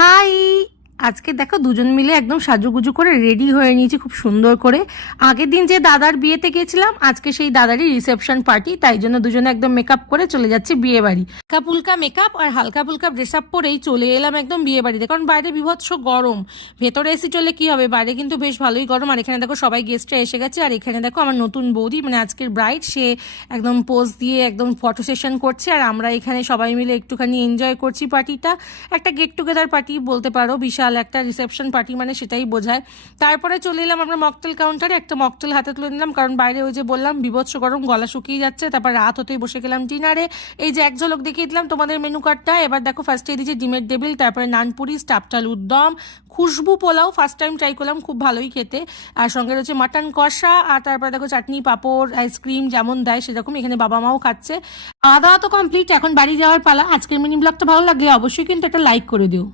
High, আজকে দেখো দুজন মিলে একদম সাজুগুজু করে রেডি হয়ে নিয়েছি খুব সুন্দর করে। আগের দিন যে দাদার বিয়েতে গেছিলাম, আজকে সেই দাদারই রিসেপশন পার্টি, তাই জন্য দুজনে একদম মেকআপ করে চলে যাচ্ছি বিয়ে বাড়ি। হালকা ফুলকা মেকআপ আর হালকা ফুলকা ড্রেস আপ পরেই চলে এলাম একদম বিয়ে বাড়িতে, কারণ বাইরে বিভৎস গরম। ভেতরে এসি চলে কি হবে, বাইরে কিন্তু বেশ ভালোই গরম। আর এখানে দেখো সবাই গেস্টরা এসে গেছে, আর এখানে দেখো আমার নতুন বৌদি মানে আজকের ব্রাইড, সে একদম পোজ দিয়ে একদম ফটো সেশন করছে, আর আমরা এখানে সবাই মিলে একটুখানি এনজয় করছি পার্টিটা। একটা গেট টুগেদার পার্টি বলতে পারো, বিশাল একটা রিসেপশন পার্টি মানে সেটাই বোঝায়। তারপরে চলে এলাম আমরা মকটেল কাউন্টারে, একটা মকটেল হাতে তুলে নিলাম, কারণ বাইরে ওই যে বললাম বিভৎস গরম, গলা শুকিয়ে যাচ্ছে। তারপর রাত হতেই বসে গেলাম ডিনারে। এই যে এক ঝলক দেখিয়ে দিলাম তোমাদের মেনু কার্ডটা। এবার দেখো ফার্স্টে দিয়েছে ডিমের ডেবিল, তারপরে নানপুরি, স্টাফড আলুর দম, খুশবু পোলাও, ফার্স্ট টাইম ট্রাই করলাম, খুব ভালোই খেতে। আর সঙ্গে রয়েছে মাটন কষা, আর তারপরে দেখো চাটনি, পাঁপড়, আইসক্রিম যেমন দেয় সেরকম। এখানে বাবা মাও খাচ্ছে। খাওয়া দাওয়া তো কমপ্লিট, এখন বাড়ি যাওয়ার পালা। আজকের মিনি ব্লগটা ভালো লাগলে অবশ্যই কিন্তু একটা লাইক করে দিও।